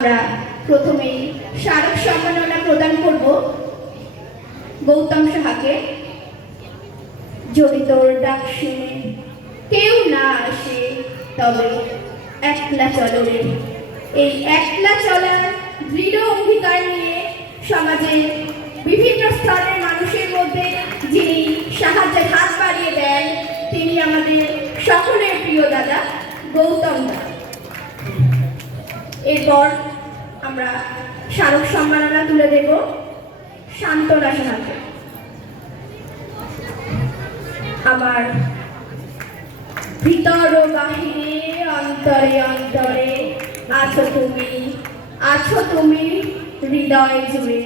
আমরা প্রথমেই স্মারক সম্মাননা প্রদান করব গৌতম সাহাকে। যদি তোর ডাক শুনে কেউ না আসে তবে একলা চলো রে। এই একলা চলার দৃঢ় অঙ্গীকার নিয়ে সমাজের বিভিন্ন স্তরের মানুষের মধ্যে যিনি সাহায্যের হাত বাড়িয়ে দেন তিনি আমাদের সকলের প্রিয় দাদা গৌতম দা। এরপর আমরা স্মারক সম্মাননা তুলে দেব শান্তনা সাহাকে। আমার ভিতর ও বাহিরে অন্তরে অন্তরে আছো তুমি হৃদয় জুড়ে।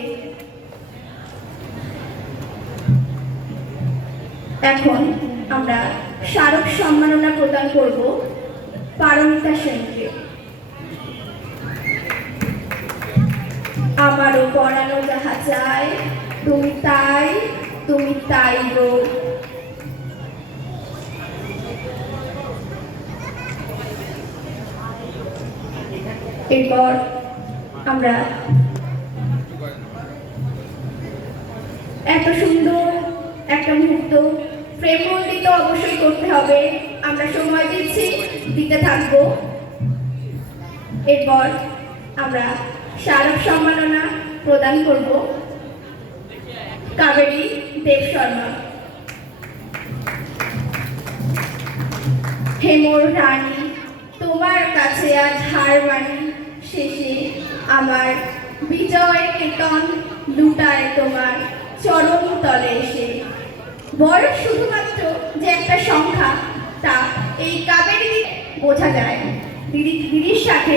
এখন আমরা স্মারক সম্মাননা প্রদান করব পারমিতা সেনকে। আমারও পড়ানো যাহা চাই তুমি তাই গো। এরপর আমরা এত সুন্দর একটা মুহূর্ত প্রেমমণ্ডিত অবশ্যই করতে হবে, আমরা সময় দিতে থাকবো। এরপর আমরা স্মারক সম্মাননা প্রদান করব কাবেরী দেব শর্মা। হেমর রানী তোমার কাছে আজ হার মানি, শেষে আমার বিজয় কেতন লুটায় তোমার চরণ তলে এসে। বয়স শুধুমাত্র যে একটা সংখ্যা তা এই কাবেরী বোঝা যায়। দিদির সাথে